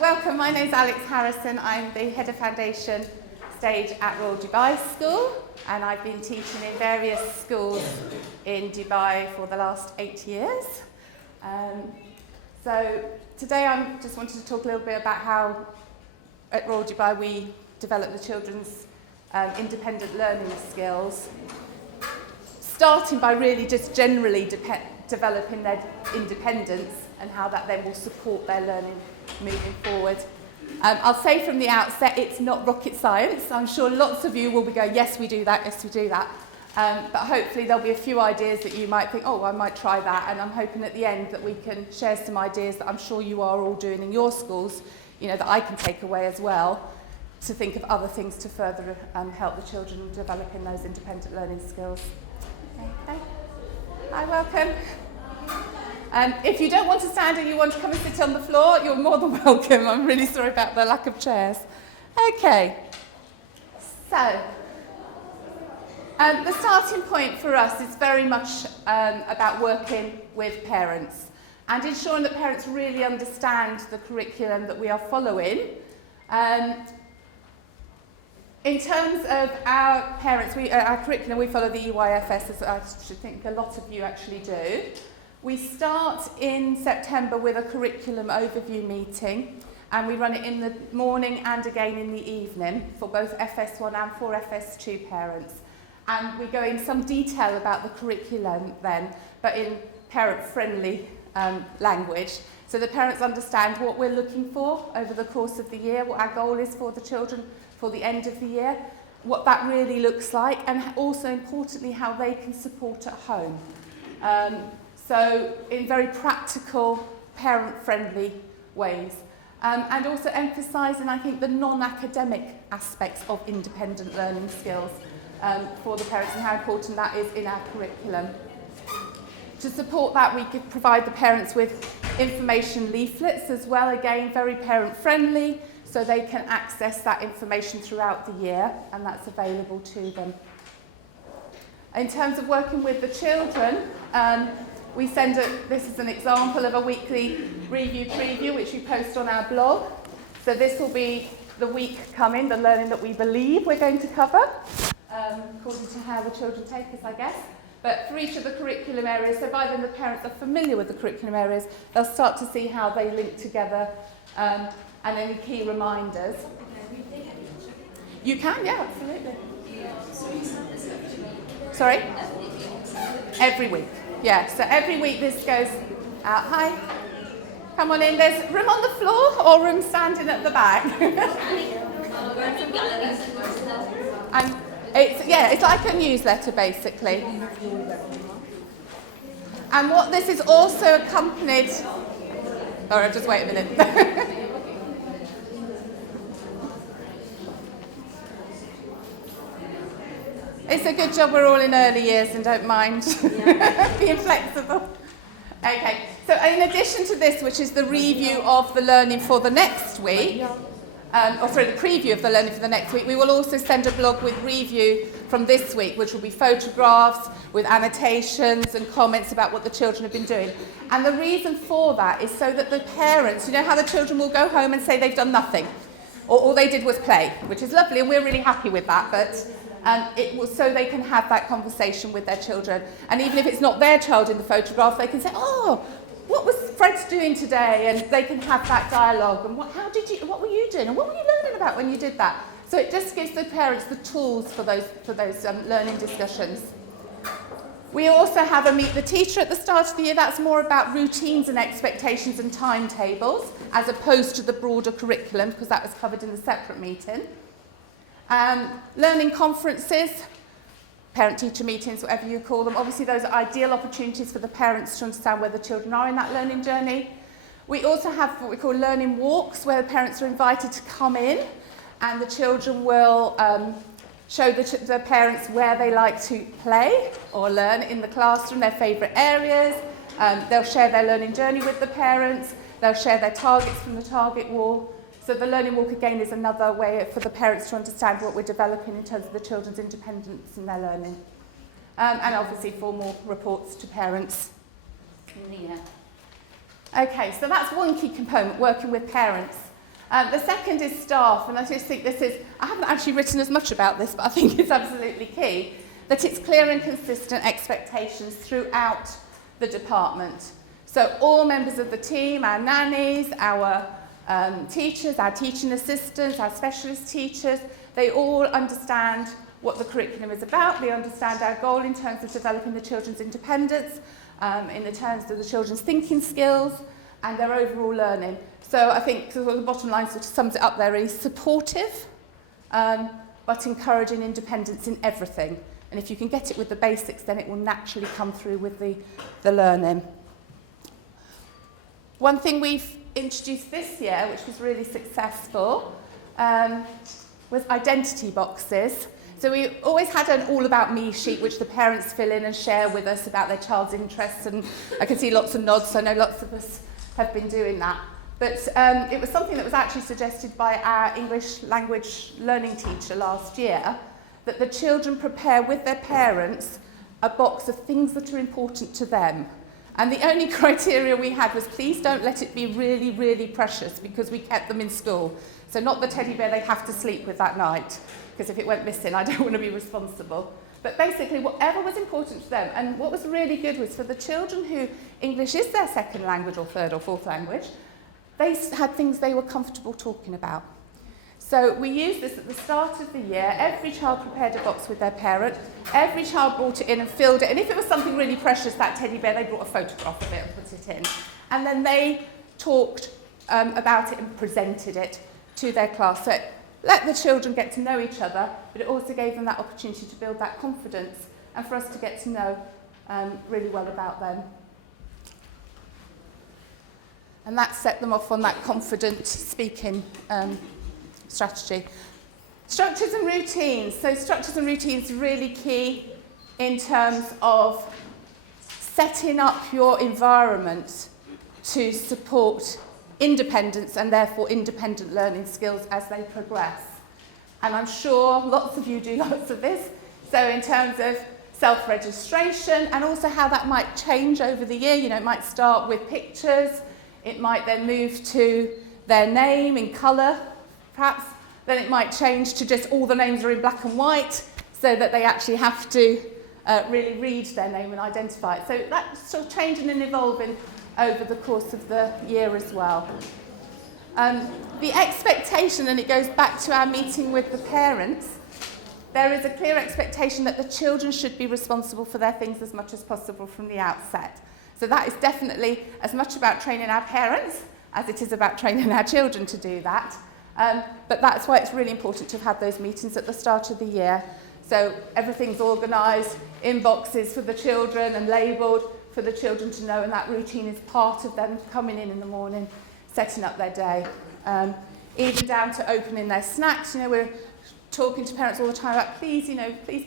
Welcome, my name's Alex Harrison. I'm the Head of Foundation Stage at Royal Dubai School, and I've been teaching in various schools in Dubai for the last 8 years. So today I just wanted to talk a little bit about how at Royal Dubai we develop the children's independent learning skills, starting by really just generally developing their independence and how that then will support their learning moving forward. I'll say from the outset, it's not rocket science. I'm sure lots of you will be going, yes, we do that, yes, we do that. But hopefully there'll be a few ideas that you might think, oh, I might try that. And I'm hoping at the end that we can share some ideas that I'm sure you are all doing in your schools, you know, that I can take away as well, to think of other things to further help the children develop in those independent learning skills. Okay. Hi, welcome. If you don't want to stand and you want to come and sit on the floor, you're more than welcome. I'm really sorry about the lack of chairs. Okay, so the starting point for us is very much about working with parents and ensuring that parents really understand the curriculum that we are following. In terms of our parents, our curriculum, we follow the EYFS, as I should think a lot of you actually do. We start in September with a curriculum overview meeting, and we run it in the morning and again in the evening for both FS1 and for FS2 parents. And we go in some detail about the curriculum then, but in parent-friendly language, so the parents understand what we're looking for over the course of the year, what our goal is for the children for the end of the year, what that really looks like, and also importantly how they can support at home. So in very practical, parent-friendly ways. And also emphasising, I think, the non-academic aspects of independent learning skills for the parents and how important that is in our curriculum. To support that, we could provide the parents with information leaflets as well, again, very parent-friendly, so they can access that information throughout the year, and that's available to them. In terms of working with the children, we send this is an example of a weekly review preview which we post on our blog. So this will be the week coming, the learning that we believe we're going to cover, according to how the children take us, I guess. But for each of the curriculum areas, so by then the parents are familiar with the curriculum areas, they'll start to see how they link together and any key reminders. You can, yeah, absolutely. Sorry? Every week. Yeah, so every week this goes out. Hi, come on in. There's room on the floor or room standing at the back. And it's like a newsletter basically. And what this is also accompanied. All right, just wait a minute. It's a good job we're all in early years and don't mind being flexible. Okay, so in addition to this, which is the review of the learning for the next week, the preview of the learning for the next week, we will also send a blog with review from this week, which will be photographs with annotations and comments about what the children have been doing. And the reason for that is so that the parents, you know how the children will go home and say they've done nothing, or all they did was play, which is lovely, and we're really happy with that, but it was so they can have that conversation with their children. And even if it's not their child in the photograph, they can say, oh, what was Fred doing today? And they can have that dialogue. And what were you doing? And what were you learning about when you did that? So it just gives the parents the tools for those learning discussions. We also have a Meet the Teacher at the start of the year. That's more about routines and expectations and timetables, as opposed to the broader curriculum, because that was covered in the separate meeting. Learning conferences, parent-teacher meetings, whatever you call them. Obviously, those are ideal opportunities for the parents to understand where the children are in that learning journey. We also have what we call learning walks, where the parents are invited to come in, and the children will show the parents where they like to play or learn in the classroom, their favourite areas. They'll share their learning journey with the parents. They'll share their targets from the target wall. So the learning walk again is another way for the parents to understand what we're developing in terms of the children's independence in their learning. and obviously formal reports to parents in the year. Okay, so that's one key component, working with parents. The second is staff, and I just think this is, I haven't actually written as much about this, but I think it's absolutely key, that it's clear and consistent expectations throughout the department. So all members of the team, our nannies, our teachers, our teaching assistants, our specialist teachers, they all understand what the curriculum is about. They understand our goal in terms of developing the children's independence, in the terms of the children's thinking skills and their overall learning. So I think the bottom line sort of sums it up there, is supportive, but encouraging independence in everything. And if you can get it with the basics, then it will naturally come through with the learning. One thing we've introduced this year, which was really successful, was identity boxes. So we always had an all about me sheet which the parents fill in and share with us about their child's interests, and I can see lots of nods, so I know lots of us have been doing that. But it was something that was actually suggested by our English language learning teacher last year, that the children prepare with their parents a box of things that are important to them. And the only criteria we had was, please don't let it be really, really precious, because we kept them in school. So not the teddy bear they have to sleep with that night, because if it went missing, I don't want to be responsible. But basically, whatever was important to them. And what was really good was for the children who English is their second language or third or fourth language, they had things they were comfortable talking about. So we used this at the start of the year. Every child prepared a box with their parent. Every child brought it in and filled it. And if it was something really precious, that teddy bear, they brought a photograph of it and put it in. And then they talked about it and presented it to their class. So it let the children get to know each other, but it also gave them that opportunity to build that confidence and for us to get to know really well about them. And that set them off on that confident speaking strategy. Structures and routines. So structures and routines are really key in terms of setting up your environment to support independence and therefore independent learning skills as they progress. And I'm sure lots of you do lots of this. So in terms of self-registration and also how that might change over the year, you know, it might start with pictures, it might then move to their name in colour, perhaps, then it might change to just all the names are in black and white so that they actually have to really read their name and identify it. So that's sort of changing and evolving over the course of the year as well. The expectation, and it goes back to our meeting with the parents, there is a clear expectation that the children should be responsible for their things as much as possible from the outset. So that is definitely as much about training our parents as it is about training our children to do that. But that's why it's really important to have had those meetings at the start of the year. So everything's organised in boxes for the children and labelled for the children to know, and that routine is part of them coming in the morning, setting up their day. Even down to opening their snacks. You know, we're talking to parents all the time about please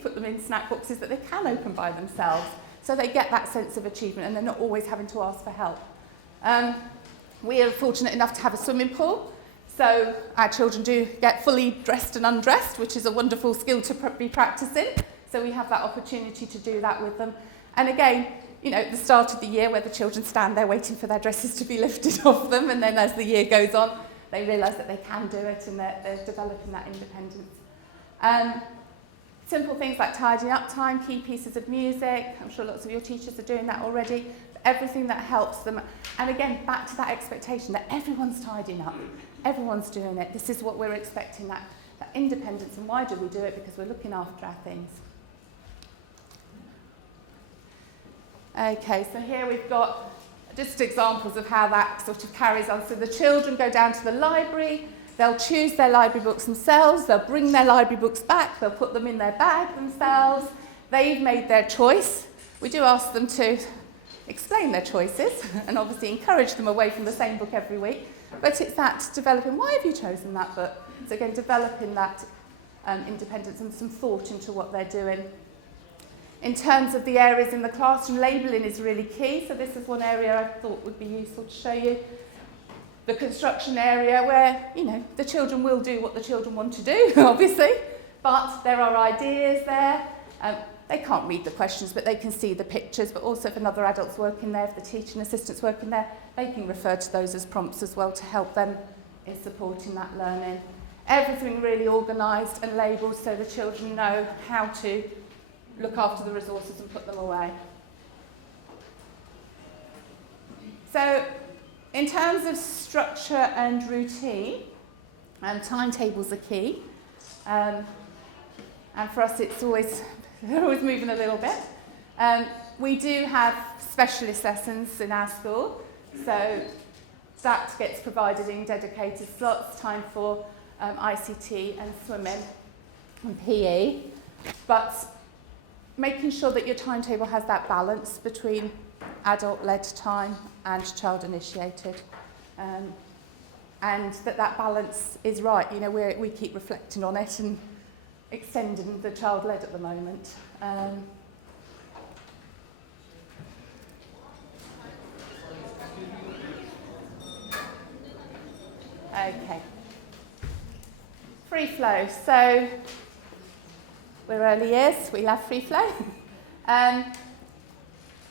put them in snack boxes that they can open by themselves, so they get that sense of achievement and they're not always having to ask for help. We are fortunate enough to have a swimming pool, so our children do get fully dressed and undressed, which is a wonderful skill to be practicing. So we have that opportunity to do that with them. And again, you know, at the start of the year where the children stand there waiting for their dresses to be lifted off them, and then as the year goes on, they realise that they can do it and they're developing that independence. Simple things like tidying up time, key pieces of music. I'm sure lots of your teachers are doing that already. Everything that helps them. And again, back to that expectation that everyone's tidying up. Everyone's doing it. This is what we're expecting, that independence. And why do we do it? Because we're looking after our things. Okay, so here we've got just examples of how that sort of carries on. So the children go down to the library. They'll choose their library books themselves. They'll bring their library books back. They'll put them in their bag themselves. They've made their choice. We do ask them to explain their choices and obviously encourage them away from the same book every week. But it's that developing, why have you chosen that book? So again, developing that independence and some thought into what they're doing. In terms of the areas in the classroom, labelling is really key. So this is one area I thought would be useful to show you. The construction area where, you know, the children will do what the children want to do, obviously, but there are ideas there. they can't read the questions, but they can see the pictures. But also if another adult's working there, if the teaching assistant's working there, they can refer to those as prompts as well to help them in supporting that learning. Everything really organised and labelled so the children know how to look after the resources and put them away. So in terms of structure and routine, timetables are key. And for us it's always, they're always moving a little bit. We do have specialist lessons in our school, so that gets provided in dedicated slots, time for ICT and swimming and PE. But making sure that your timetable has that balance between adult-led time and child-initiated. And that balance is right. You know, we keep reflecting on it and extending the child-led at the moment. Okay. Free flow. So we're early years, we love free flow.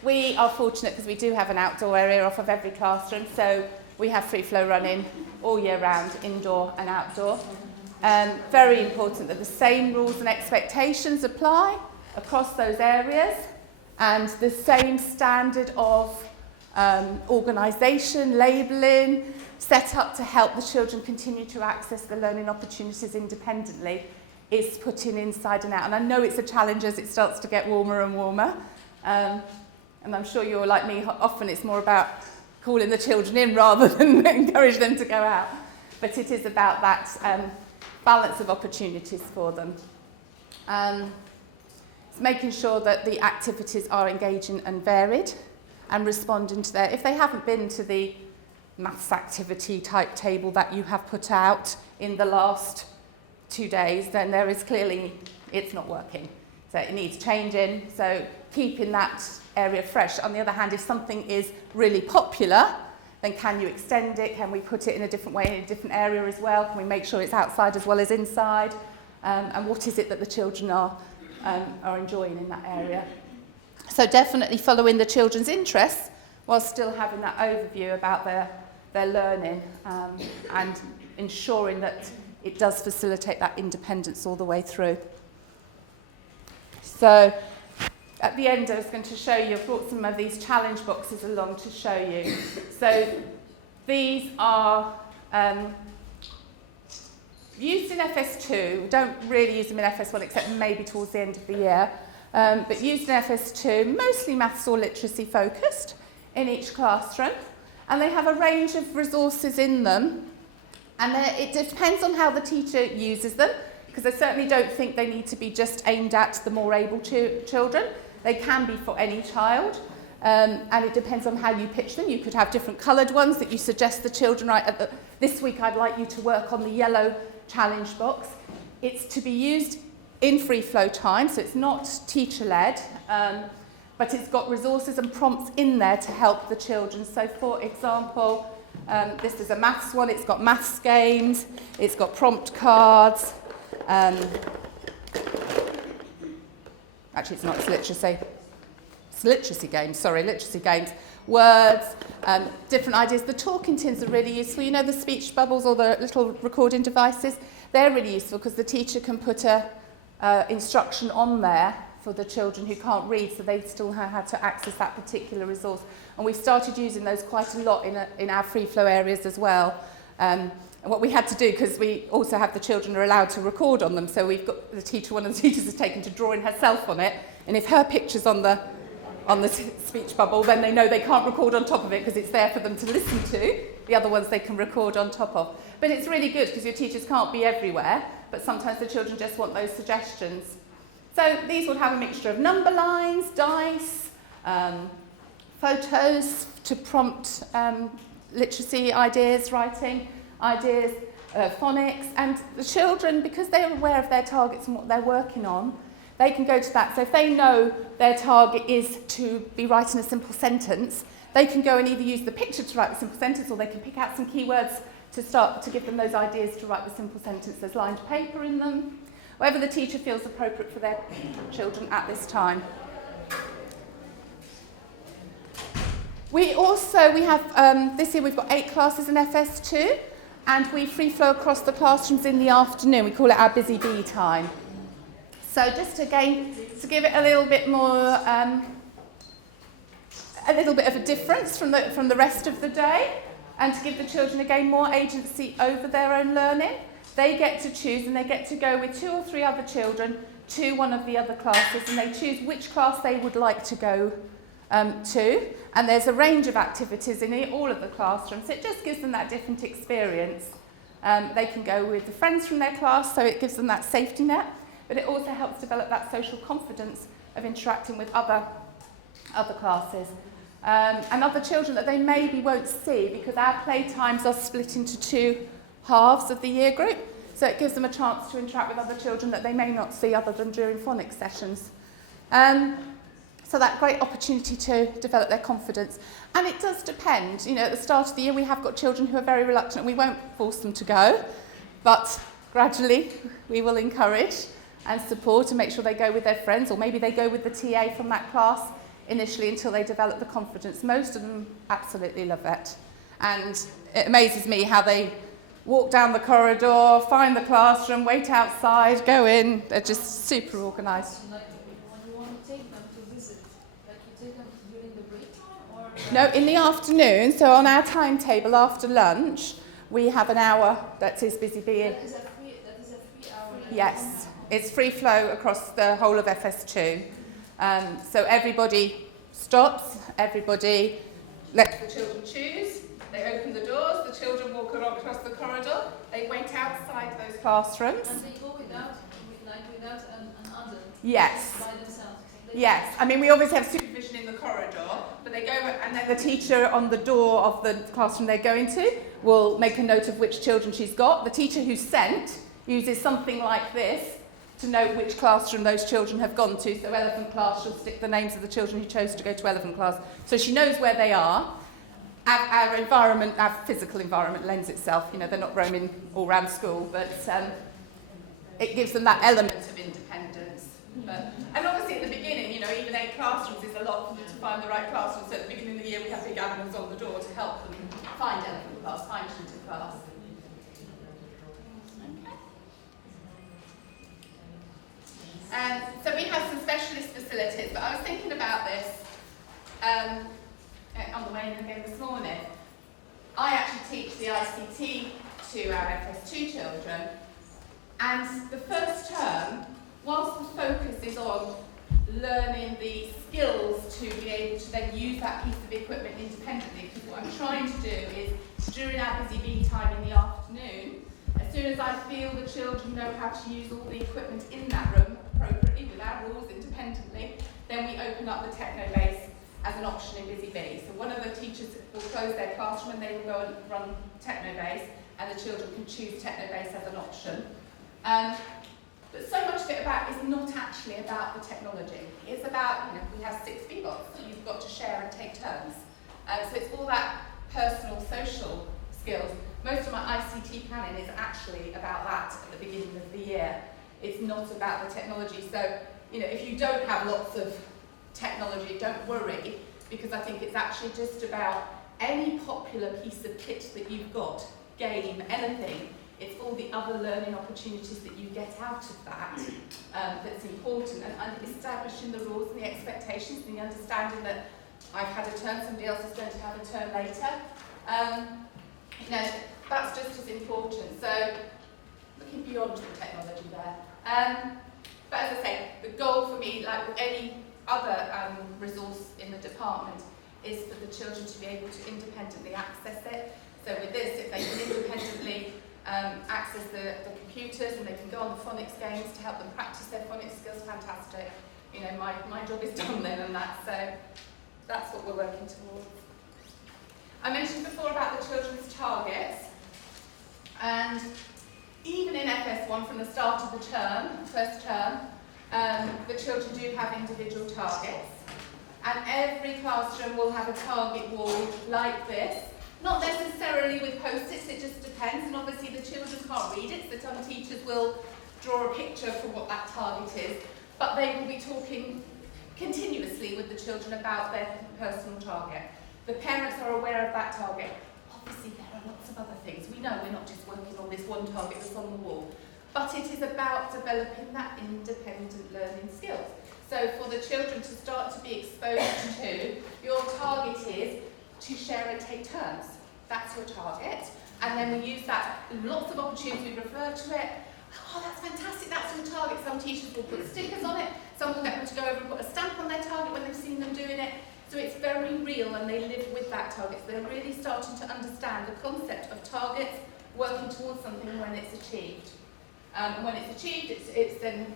We are fortunate because we do have an outdoor area off of every classroom, so we have free flow running all year round, indoor and outdoor. Very important that the same rules and expectations apply across those areas, and the same standard of organisation, labelling, set up to help the children continue to access the learning opportunities independently is put in inside and out. And I know it's a challenge as it starts to get warmer and warmer. And I'm sure you're like me, often it's more about calling the children in rather than encourage them to go out. But it is about that balance of opportunities for them. It's making sure that the activities are engaging and varied and responding to their, if they haven't been to the maths activity type table that you have put out in the last 2 days, then there is clearly, it's not working. So it needs changing, so keeping that area fresh. On the other hand, if something is really popular, then can you extend it? Can we put it in a different way in a different area as well? Can we make sure it's outside as well as inside? And what is it that the children are enjoying in that area? So definitely following the children's interests while still having that overview about their learning and ensuring that it does facilitate that independence all the way through. So at the end I was going to show you, I've brought some of these challenge boxes along to show you. So these are used in FS2. We don't really use them in FS1 except maybe towards the end of the year. But used in FS2, mostly maths or literacy focused in each classroom. And they have a range of resources in them. And it depends on how the teacher uses them, because I certainly don't think they need to be just aimed at the more able children. They can be for any child. And it depends on how you pitch them. You could have different coloured ones that you suggest the children, right, this week I'd like you to work on the yellow challenge box. It's to be used in free flow time, so it's not teacher-led, but it's got resources and prompts in there to help the children. So for example, this is a maths one, it's got maths games, it's got prompt cards, actually it's not, it's literacy. It's literacy games, words, different ideas. The talking tins are really useful. You know the speech bubbles or the little recording devices? They're really useful because the teacher can put a instruction on there for the children who can't read, so they still know how to access that particular resource. And we've started using those quite a lot in our free flow areas as well. And what we had to do, because we also have the children are allowed to record on them, so we've got one of the teachers has taken to drawing herself on it, and if her picture's on the speech bubble, then they know they can't record on top of it because it's there for them to listen to. The other ones they can record on top of. But it's really good because your teachers can't be everywhere, but sometimes the children just want those suggestions. So these would have a mixture of number lines, dice, photos to prompt literacy ideas, writing ideas, phonics, and the children, because they're aware of their targets and what they're working on, they can go to that. So if they know their target is to be writing a simple sentence, they can go and either use the picture to write the simple sentence, or they can pick out some keywords to start to give them those ideas to write the simple sentence. There's lined paper in them. whatever the teacher feels appropriate for their children at this time. We have, this year we've got 8 classes in FS2, and we free flow across the classrooms in the afternoon. We call it our busy bee time. So just again, to give it a little bit more, a little bit of a difference from the rest of the day, and to give the children again more agency over their own learning. They get to choose, and they get to go with 2 or 3 other children to one of the other classes, and they choose which class they would like to go to. And there's a range of activities in all of the classrooms. It just gives them that different experience. They can go with the friends from their class, so it gives them that safety net, but it also helps develop that social confidence of interacting with other classes. And other children that they maybe won't see, because our playtimes are split into 2 halves of the year group. So it gives them a chance to interact with other children that they may not see other than during phonics sessions. So that great opportunity to develop their confidence. And it does depend. You know, at the start of the year, we have got children who are very reluctant. We won't force them to go, but gradually we will encourage and support and make sure they go with their friends, or maybe they go with the TA from that class initially until they develop the confidence. Most of them absolutely love it. And it amazes me how they walk down the corridor, find the classroom, wait outside, go in. They're just super organised. No, in the afternoon, so on our timetable after lunch, we have an hour that is busy being. That is a free hour. Yes, it's free flow across the whole of FS2. So everybody stops, everybody lets the children choose, they open the doors, the children walk across the corridor, they wait outside those classrooms. And they go without an adult? Yes. By themselves? Yes, I mean we obviously have supervision in the corridor, but they go and then the teacher on the door of the classroom they're going to will make a note of which children she's got. The teacher who's sent uses something like this to note which classroom those children have gone to. So elephant class, she'll stick the names of the children who chose to go to elephant class. So she knows where they are. Our environment, our physical environment lends itself, you know, they're not roaming all around school, but it gives them that element of independence. And obviously at the beginning, you know, even 8 classrooms is a lot for them to find the right classroom. So at the beginning of the year we have big animals on the door to help them find elephant class, find tutor class. Okay. So we have some specialist facilities, but I was thinking about this on the way in again this morning. I actually teach the ICT to our FS2 children, and the first term, whilst the focus is on learning the skills to be able to then use that piece of equipment independently, because what I'm trying to do is, during our busy bee time in the afternoon, as soon as I feel the children know how to use all the equipment in that room appropriately, with our rules independently, then we open up the techno base as an option in busy bee. So one of the teachers will close their classroom and they will go and run techno base, and the children can choose techno base as an option. But so much of it is not actually about the technology. It's about, you know, we have 6 people, so you've got to share and take turns. So it's all that personal, social skills. Most of my ICT planning is actually about that at the beginning of the year. It's not about the technology. So, you know, if you don't have lots of technology, don't worry, because I think it's actually just about any popular piece of kit that you've got, game, anything. It's all the other learning opportunities that you get out of that that's important, and establishing the rules and the expectations and the understanding that I've had a turn, somebody else is going to have a turn later. You know, that's just as important. So, looking beyond the technology there. But as I say, the goal for me, like with any other resource in the department, is for the children to be able to independently access it. So with this, if they can independently access the computers and they can go on the phonics games to help them practice their phonics skills, fantastic. You know, my job is done then and that, so that's what we're working towards. I mentioned before about the children's targets, and even in FS1 from the start of the term, first term, the children do have individual targets, and every classroom will have a target wall like this. Not necessarily with post-its, it just depends, and obviously the children can't read it, so some teachers will draw a picture for what that target is, but they will be talking continuously with the children about their personal target. The parents are aware of that target. Obviously, there are lots of other things. We know we're not just working on this one target that's on the wall, but it is about developing that independent learning skills. So for the children to start to be exposed to, your target is to share and take turns. That's your target. And then we use that in lots of opportunities. We refer to it. Oh, that's fantastic, that's your target. Some teachers will put stickers on it. Some will get them to go over and put a stamp on their target when they've seen them doing it. So it's very real and they live with that target. So they're really starting to understand the concept of targets working towards something when it's achieved. And when it's achieved, it's then,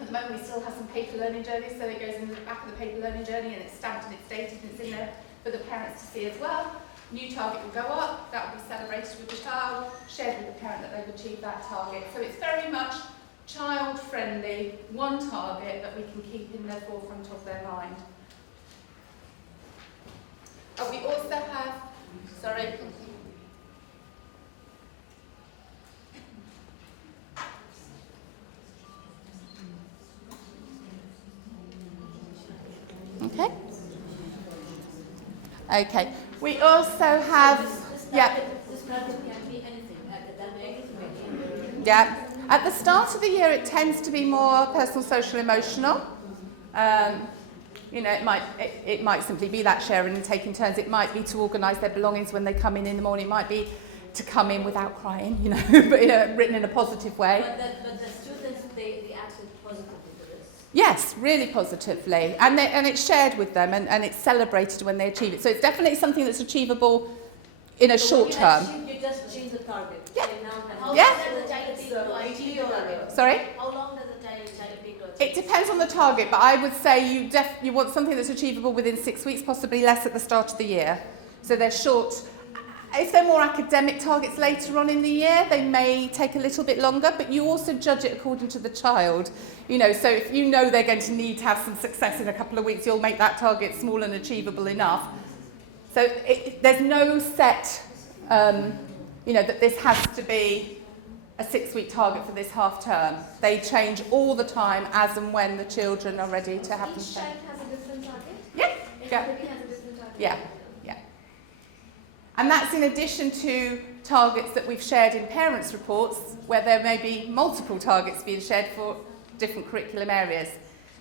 at the moment we still have some paper learning journeys, so it goes in the back of the paper learning journey and it's stamped and it's dated and it's in there for the parents to see as well. New target will go up, that will be celebrated with the child, shared with the parent that they've achieved that target. So it's very much child-friendly, one target that we can keep in the forefront of their mind. We also have, sorry. Okay. Okay. We also have, yeah. Yeah. At the start of the year, it tends to be more personal, social, emotional. You know, it might simply be that sharing and taking turns. It might be to organise their belongings when they come in the morning. It might be to come in without crying, you know, but written in a positive way. But the students, they reacted positively to this. Yes, really positively. And it's shared with them and it's celebrated when they achieve it. So it's definitely something that's achievable in a short term. You just change the target. Yeah. How long Yeah. does the child take to achieve the target? Sorry? How long does the child take to achieve? It depends on the target, but I would say you want something that's achievable within 6 weeks, possibly less at the start of the year. So they're short. If they're more academic targets later on in the year, they may take a little bit longer, but you also judge it according to the child. You know, so if you know they're going to need to have some success in a couple of weeks, you'll make that target small and achievable enough. So there's no set, you know, that this has to be a 6-week target for this half term. They change all the time as and when the children are ready to have them Each change. child has a different target? Yeah. Each Yeah. baby has a different target? Yeah. And that's in addition to targets that we've shared in parents' reports, where there may be multiple targets being shared for different curriculum areas.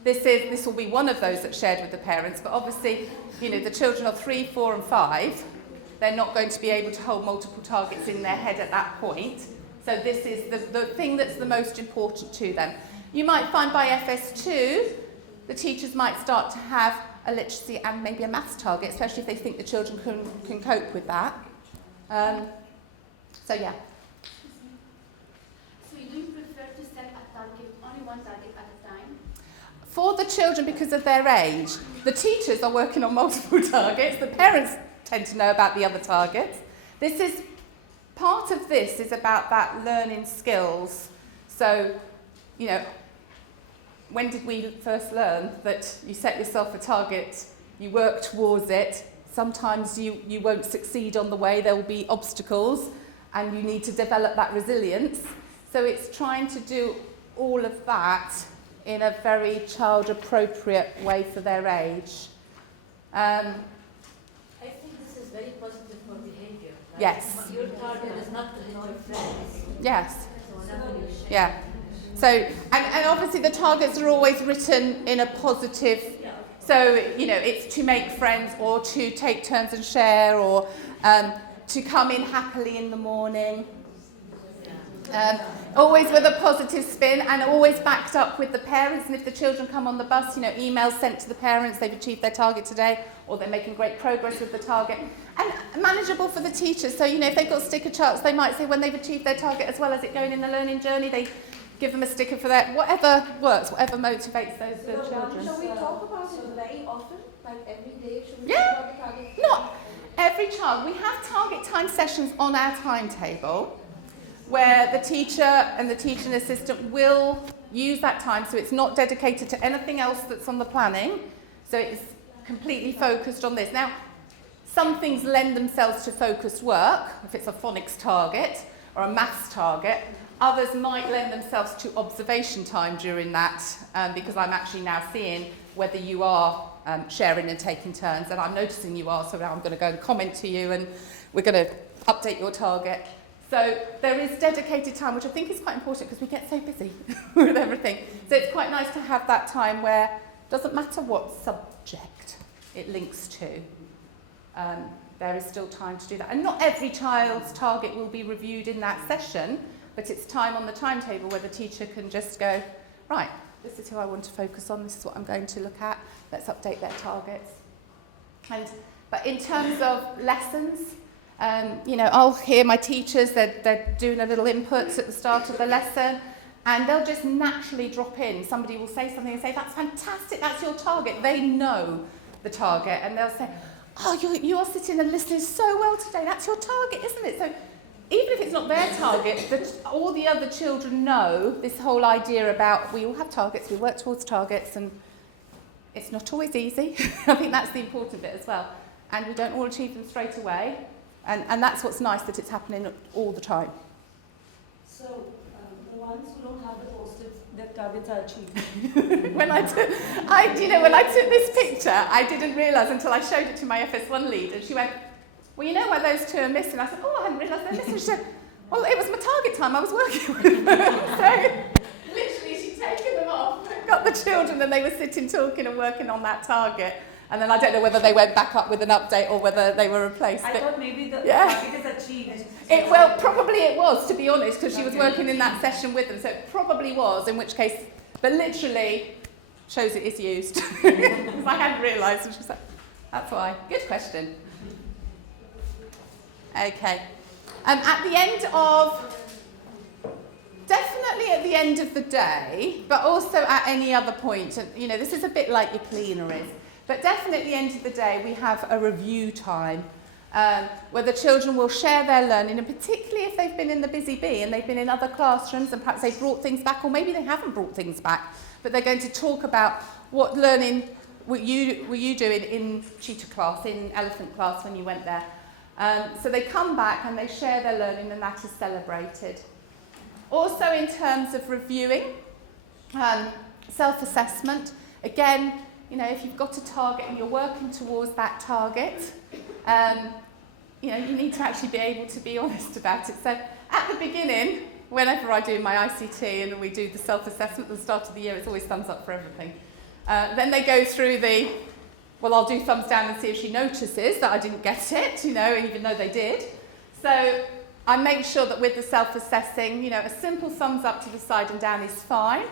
This will be one of those that's shared with the parents, but obviously, you know, the children are 3, 4 and 5. They're not going to be able to hold multiple targets in their head at that point. So this is the thing that's the most important to them. You might find by FS2, the teachers might start to have a literacy and maybe a maths target, especially if they think the children can cope with that. So yeah. So do you prefer to set a target, only one target at a time? For the children, because of their age, the teachers are working on multiple targets. The parents tend to know about the other targets. Part of this is about that learning skills. So, you know, when did we first learn that you set yourself a target, you work towards it, sometimes you won't succeed on the way, there will be obstacles, and you need to develop that resilience. So it's trying to do all of that in a very child-appropriate way for their age. I think this is very positive for behavior. Right? Yes. Your target is not to hit your friends. Yes. So whenever you share. Yeah. So, and obviously the targets are always written in a positive, so, you know, it's to make friends or to take turns and share or to come in happily in the morning. Always with a positive spin and always backed up with the parents. And if the children come on the bus, you know, emails sent to the parents, they've achieved their target today or they're making great progress with the target. And manageable for the teachers. So, you know, if they've got sticker charts, they might say when they've achieved their target as well as it going in the learning journey, they give them a sticker for that. Whatever works, whatever motivates those good children. Shall we talk about it very often? Like every day? Should we Yeah. talk about the target? Not every child. We have target time sessions on our timetable where the teacher and the teaching assistant will use that time, so it's not dedicated to anything else that's on the planning, so it's completely focused on this. Now, some things lend themselves to focused work, if it's a phonics target or a maths target, Others might lend themselves to observation time during that, because I'm actually now seeing whether you are sharing and taking turns, and I'm noticing you are, so now I'm going to go and comment to you, and we're going to update your target. So there is dedicated time, which I think is quite important because we get so busy with everything. So it's quite nice to have that time where it doesn't matter what subject it links to. There is still time to do that. And not every child's target will be reviewed in that session, but it's time on the timetable where the teacher can just go, right, this is who I want to focus on, this is what I'm going to look at, let's update their targets. But in terms of lessons, I'll hear my teachers, they're doing a little inputs at the start of the lesson, and they'll just naturally drop in. Somebody will say something and say, that's fantastic, that's your target. They know the target, and they'll say, oh, you are sitting and listening so well today, that's your target, isn't it? So even if it's not their target, all the other children know this whole idea about we all have targets, we work towards targets, and it's not always easy. I think that's the important bit as well. And we don't all achieve them straight away. And that's what's nice, that it's happening all the time. So the ones who don't have the post-its, their targets are achieved. When I took this picture, I didn't realise until I showed it to my FS1 lead, and she went, well, you know why those two are missing? I said, oh, I hadn't realised they're missing. She said, well, it was my target time, I was working with them. So literally she'd taken them off, got the children, and they were sitting talking and working on that target. And then I don't know whether they went back up with an update or whether they were replaced. I thought maybe the target is achieved. Well, probably it was, to be honest, because she was working in that session with them. So it probably was, in which case, but literally shows it is used. I hadn't realised. And she was like, that's why. Good question. Okay. Definitely at the end of the day, but also at any other point, and this is a bit like your plenaries. But definitely at the end of the day, we have a review time where the children will share their learning, and particularly if they've been in the busy bee and they've been in other classrooms and perhaps they've brought things back, or maybe they haven't brought things back, but they're going to talk about what learning were you doing in cheetah class, in elephant class when you went there. So they come back and they share their learning, and that is celebrated. Also in terms of reviewing, self-assessment, again, if you've got a target and you're working towards that target, you need to actually be able to be honest about it. So at the beginning, whenever I do my ICT and we do the self-assessment at the start of the year, it's always thumbs up for everything. Then they go through well, I'll do thumbs down and see if she notices that I didn't get it, even though they did. So I make sure that with the self-assessing, a simple thumbs up to the side and down is fine.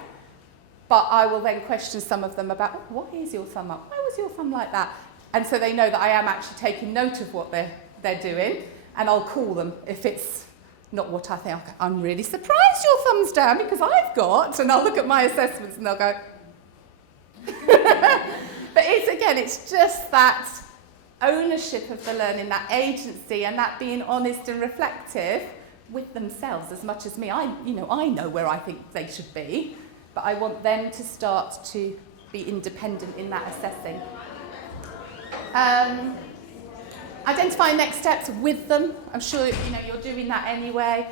But I will then question some of them about, why is your thumb up? Why was your thumb like that? And so they know that I am actually taking note of what they're doing, and I'll call them if it's not what I think. I'm really surprised your thumb's down because I've got, and I'll look at my assessments and they'll go. But it's just that ownership of the learning, that agency, and that being honest and reflective with themselves as much as me. I know where I think they should be. But I want them to start to be independent in that assessing. Identifying next steps with them. I'm sure you're doing that anyway.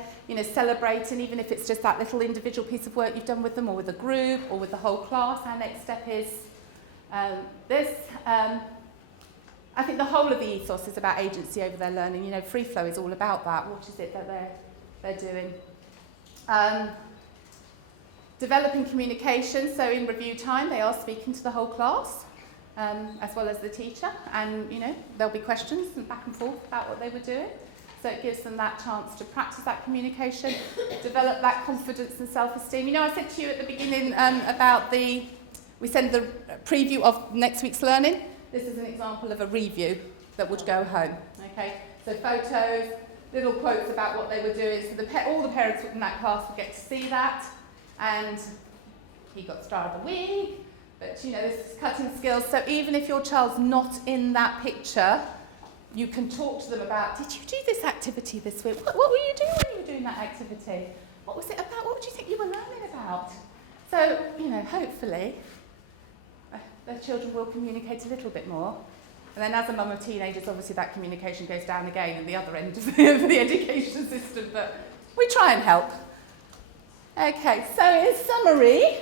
Celebrating, even if it's just that little individual piece of work you've done with them, or with a group, or with the whole class. Our next step is this. I think the whole of the ethos is about agency over their learning. Free flow is all about that. What is it that they're doing? Developing communication, so in review time they are speaking to the whole class, as well as the teacher, and there'll be questions and back and forth about what they were doing, so it gives them that chance to practice that communication, develop that confidence and self-esteem. I said to you at the beginning about we send the preview of next week's learning. This is an example of a review that would go home, okay? So photos, little quotes about what they were doing, so all the parents in that class would get to see that. And he got star of the week, but this is cutting skills. So even if your child's not in that picture, you can talk to them about, did you do this activity this week? What were you doing when you were doing that activity? What was it about? What do you think you were learning about? So, hopefully, the children will communicate a little bit more. And then as a mum of teenagers, obviously that communication goes down again at the other end of the education system, but we try and help. Okay, so in summary,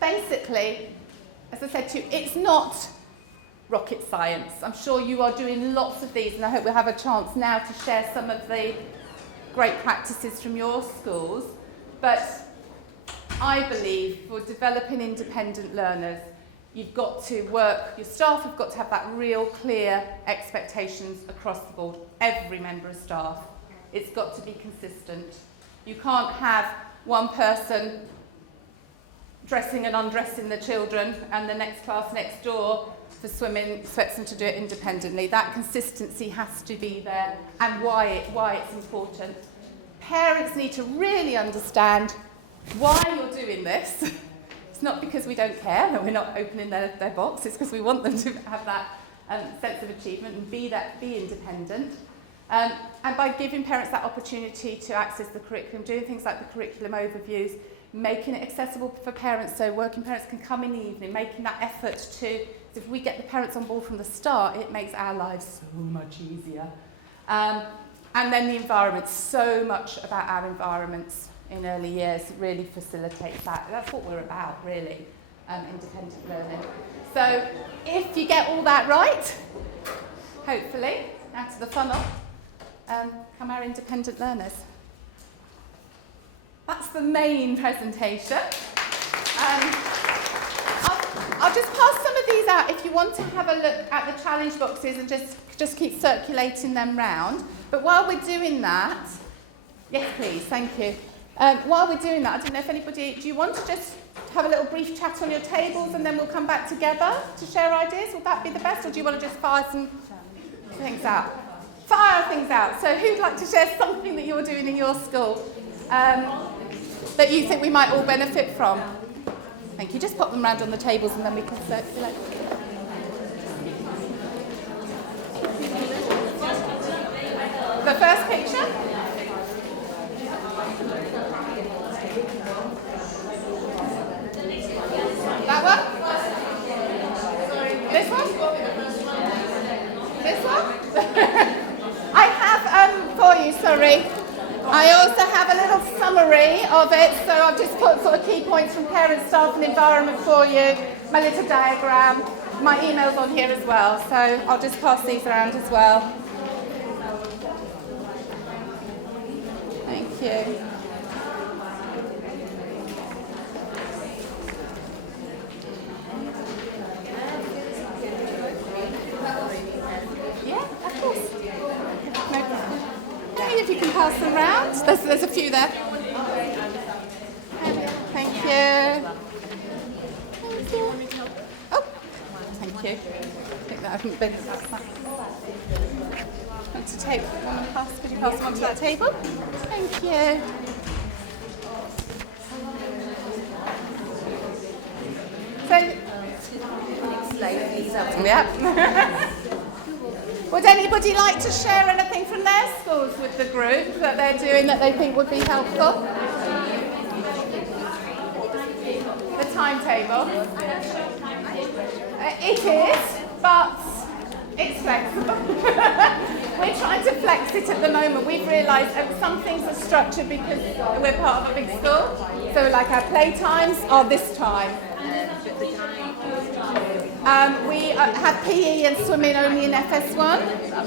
basically, as I said to you, it's not rocket science. I'm sure you are doing lots of these, and I hope we'll have a chance now to share some of the great practices from your schools. But I believe for developing independent learners, you've got to work, your staff have got to have that real clear expectations across the board, every member of staff. It's got to be consistent. You can't have one person dressing and undressing the children and the next class next door for swimming expects them to do it independently. That consistency has to be there, and why it's important. Parents need to really understand why you're doing this. It's not because we don't care that we're not opening their box, it's because we want them to have that sense of achievement and be independent. And by giving parents that opportunity to access the curriculum, doing things like the curriculum overviews, making it accessible for parents so working parents can come in the evening, making that effort to, if we get the parents on board from the start, it makes our lives so much easier. And then the environment, so much about our environments in early years really facilitates that. That's what we're about, really, independent learning. So if you get all that right, hopefully, out of the funnel, come our independent learners. That's the main presentation. I'll just pass some of these out if you want to have a look at the challenge boxes and just keep circulating them round. But while we're doing that, yes please, thank you. While we're doing that, I don't know if anybody, do you want to just have a little brief chat on your tables and then we'll come back together to share ideas? Would that be the best, or do you want to just fire some things out? Fire things out. So who'd like to share something that you're doing in your school that you think we might all benefit from? Thank you. Just pop them around on the tables and then we can circulate. The first picture. That one? This one? This one? I have for you, sorry. I also have a little summary of it, so I've just put sort of key points from parents, staff and environment for you, my little diagram, my email's on here as well, so I'll just pass these around as well. Thank you. Yeah, of course. No problem. If you can pass them round. There's a few there. Thank you. Oh, thank you. I think that hasn't been. Want to take one and pass? Could you pass them onto that table? Thank you. So, yeah. Would anybody like to share anything from their schools with the group that they're doing that they think would be helpful? The timetable. It is, but it's flexible. We're trying to flex it at the moment. We've realised some things are structured because we're part of a big school. So like our playtimes are this time. We have PE and swimming only in FS1,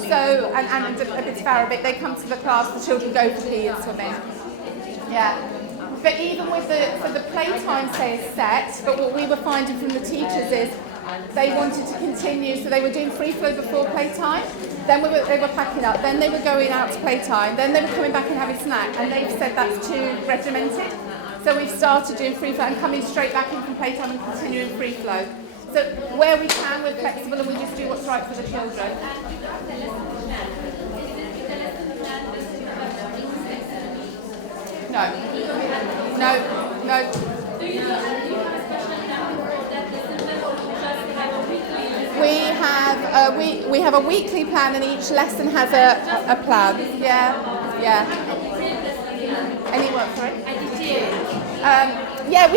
so and a bit of Arabic. They come to the class, the children go for PE and swimming. Yeah, but even with the playtime say is set, but what we were finding from the teachers is they wanted to continue, so they were doing free flow before playtime, then they were packing up, then they were going out to playtime, then they were coming back and having snack, and they've said that's too regimented. So we've started doing free flow and coming straight back in from playtime and continuing free flow. So where we can, we're flexible and we just do what's right for the children. No. We have a weekly plan and each lesson has a plan. Yeah. Anyone, sorry? Yeah,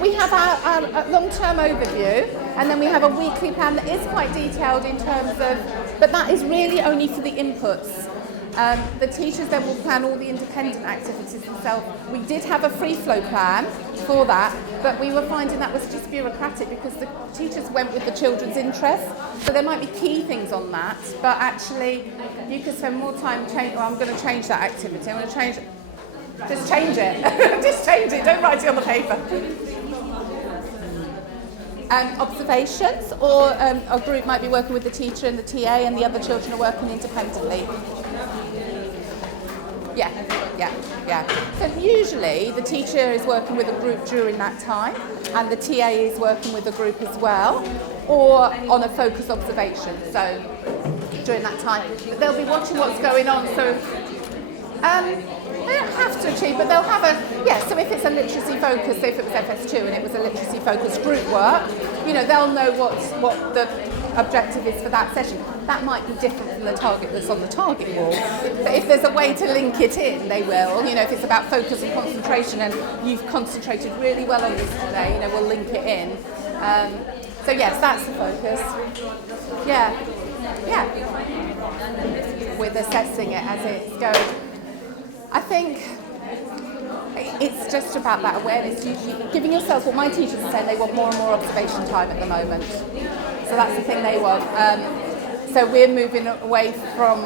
we have our long-term overview, and then we have a weekly plan that is quite detailed in terms of, but that is really only for the inputs. The teachers then will plan all the independent activities themselves. We did have a free flow plan for that, but we were finding that was just bureaucratic because the teachers went with the children's interests. So there might be key things on that, but actually you could spend more time I'm going to change that activity, I'm going to change it. Just change it. Just change it, don't write it on the paper. Observations, or a group might be working with the teacher and the TA and the other children are working independently. Yeah. So usually the teacher is working with a group during that time and the TA is working with a group as well, or on a focus observation, so during that time. But they'll be watching what's going on, so they don't have to achieve, but they'll have so if it's a literacy focus, say if it was FS2 and it was a literacy focused group work, they'll know what the objective is for that session. That might be different from the target that's on the target wall. But if there's a way to link it in, they will. If it's about focus and concentration and you've concentrated really well on this today, we'll link it in. So yes, that's the focus. Yeah. With assessing it as it's going. I think it's just about that awareness. Giving yourself, what my teachers are saying, they want more and more observation time at the moment. So that's the thing they want. So we're moving away from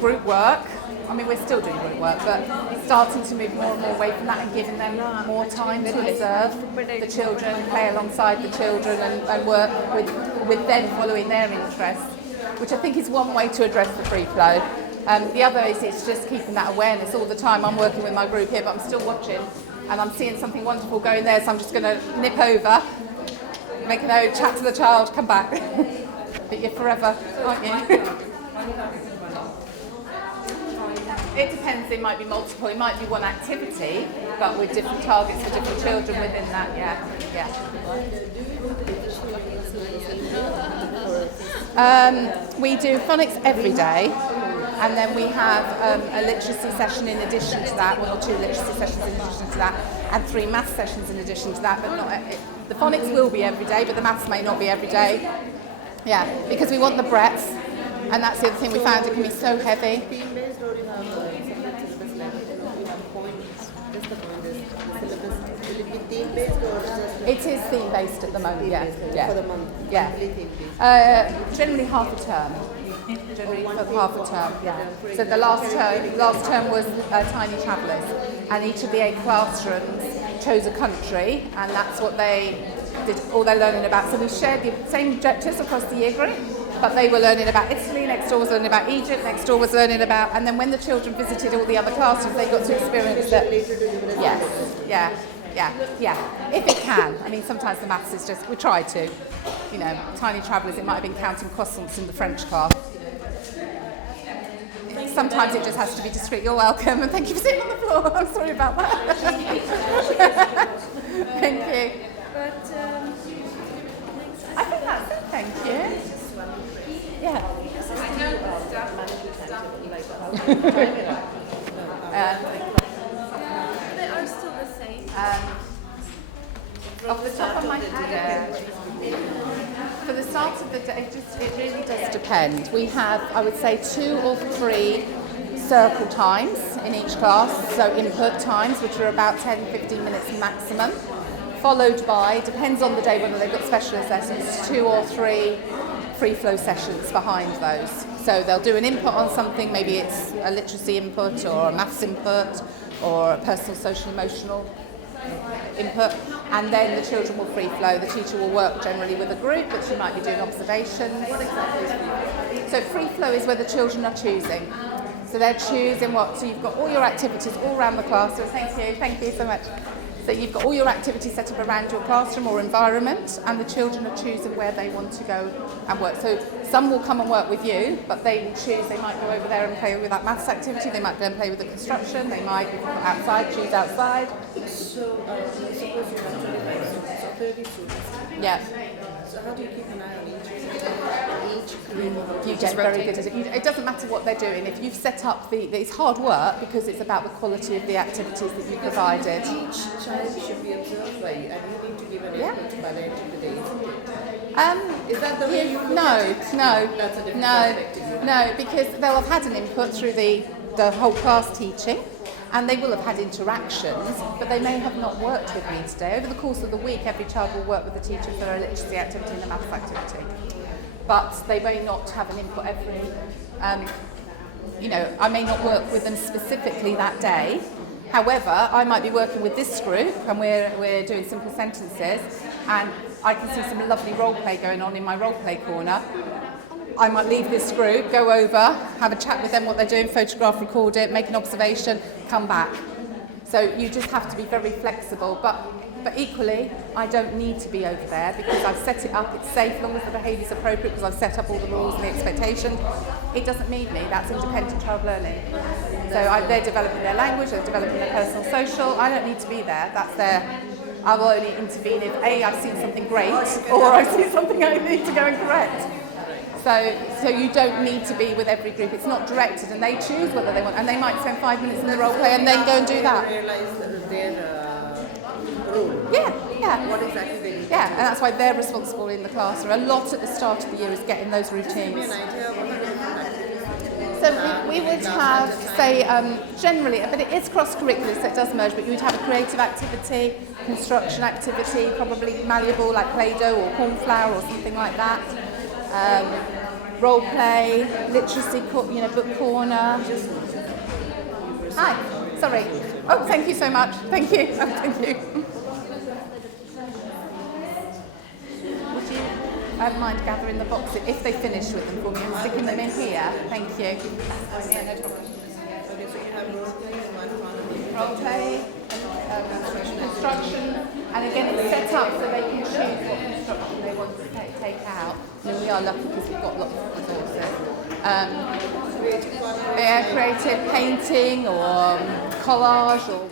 group work. I mean, we're still doing group work, but starting to move more and more away from that and giving them more time to observe the children, play alongside the children and work with them following their interests, which I think is one way to address the free flow. The other is it's just keeping that awareness all the time. I'm working with my group here, but I'm still watching and I'm seeing something wonderful going there, so I'm just going to nip over, make a note, chat to the child, come back. But you're forever, aren't you? It depends, it might be multiple, it might be one activity, but with different targets for different children within that, yeah. We do phonics every day. And then we have a literacy session in addition to that, 1 or 2 literacy sessions in addition to that, and 3 maths sessions in addition to that. But the phonics will be every day, but the maths may not be every day. Yeah, because we want the breadth, and that's the other thing we found, it can be so heavy. Theme-based, or you have separate syllabus like you have points, just the syllabus, will it be theme-based or just? It is theme-based at the moment, yeah. For the month? Yeah. Theme-based? Generally half a term. Generally for half a term, yeah. So the last term was Tiny Travellers, and each of the 8 classrooms chose a country, and that's what they did all their learning about. So we shared the same objectives across the year group, but they were learning about Italy, next door was learning about Egypt, next door was learning about, and then when the children visited all the other classrooms, they got to experience that. Yeah, if it can. I mean, sometimes the maths is just, we try to. Tiny Travellers, it might have been counting croissants in the French class. Sometimes it just has to be discreet. You're welcome, and thank you for sitting on the floor. I'm sorry about that. Thank you. I think that's it, thank you. Yeah. They are still the same. Off the top of my head, for the start of the day, it really does depend. We have, I would say, 2 or 3 circle times in each class, so input times, which are about 10-15 minutes maximum, followed by, depends on the day whether they've got specialist lessons, 2 or 3 free flow sessions behind those. So they'll do an input on something, maybe it's a literacy input or a maths input or a personal, social, emotional input, and then the children will free flow. The teacher will work generally with a group, but she might be doing observations. What exactly is free flow? So free flow is where the children are choosing. So they're choosing so you've got all your activities all around the classroom. Thank you so much. So you've got all your activities set up around your classroom or environment, and the children are choosing where they want to go and work. So some will come and work with you, but they will choose, they might go over there and play with that maths activity, they might go and play with the construction, they might outside, choose outside. So, suppose you have 25 students or 30 students. Yeah. So how do you keep an eye on each group? You get very good at it. It doesn't matter what they're doing. If you've set up it's hard work because it's about the quality of the activities that you've provided. Each child should be observed by you, and you need to give an input by the end of the day, isn't it? Is that the way you look No, at it? no, That's a different no, perspective. no, because they'll have had an input through the whole class teaching, and they will have had interactions, but they may have not worked with me today. Over the course of the week, every child will work with the teacher for a literacy activity and a maths activity, but they may not have an input every, I may not work with them specifically that day. However, I might be working with this group, and we're doing simple sentences, and I can see some lovely role play going on in my role play corner. I might leave this group, go over, have a chat with them, what they're doing, photograph, record it, make an observation, come back. So you just have to be very flexible, but equally, I don't need to be over there because I've set it up, it's safe, as long as the behaviour is appropriate, because I've set up all the rules and the expectations. It doesn't need me, that's independent child learning. So they're developing their language, they're developing their personal social, I don't need to be there, that's their... I will only intervene if A, I've seen something great, or I see something I need to go and correct. So you don't need to be with every group. It's not directed, and they choose whether they want. And they might spend 5 minutes in the role play and then go and do that. Realize their role. Yeah. What exactly they need. Yeah, and that's why they're responsible in the classroom. A lot at the start of the year is getting those routines. Give me an idea of what are different activities. So we would have, say, generally, but it is cross-curricular, so it does merge, but you would have a creative activity, construction activity, probably malleable like Play-Doh or cornflower or something like that. Role play, literacy, book corner. Hi, sorry. Oh, thank you so much. Thank you. Oh, thank you. Would you mind gathering the boxes if they finish with them for me and sticking them in here? Thank you. Yeah, no problem. Okay, so you have role play and one Role play, construction, and again it's set up so they can choose what construction they want to take out. And we are lucky because we've got lots of resources. Creative painting or collage or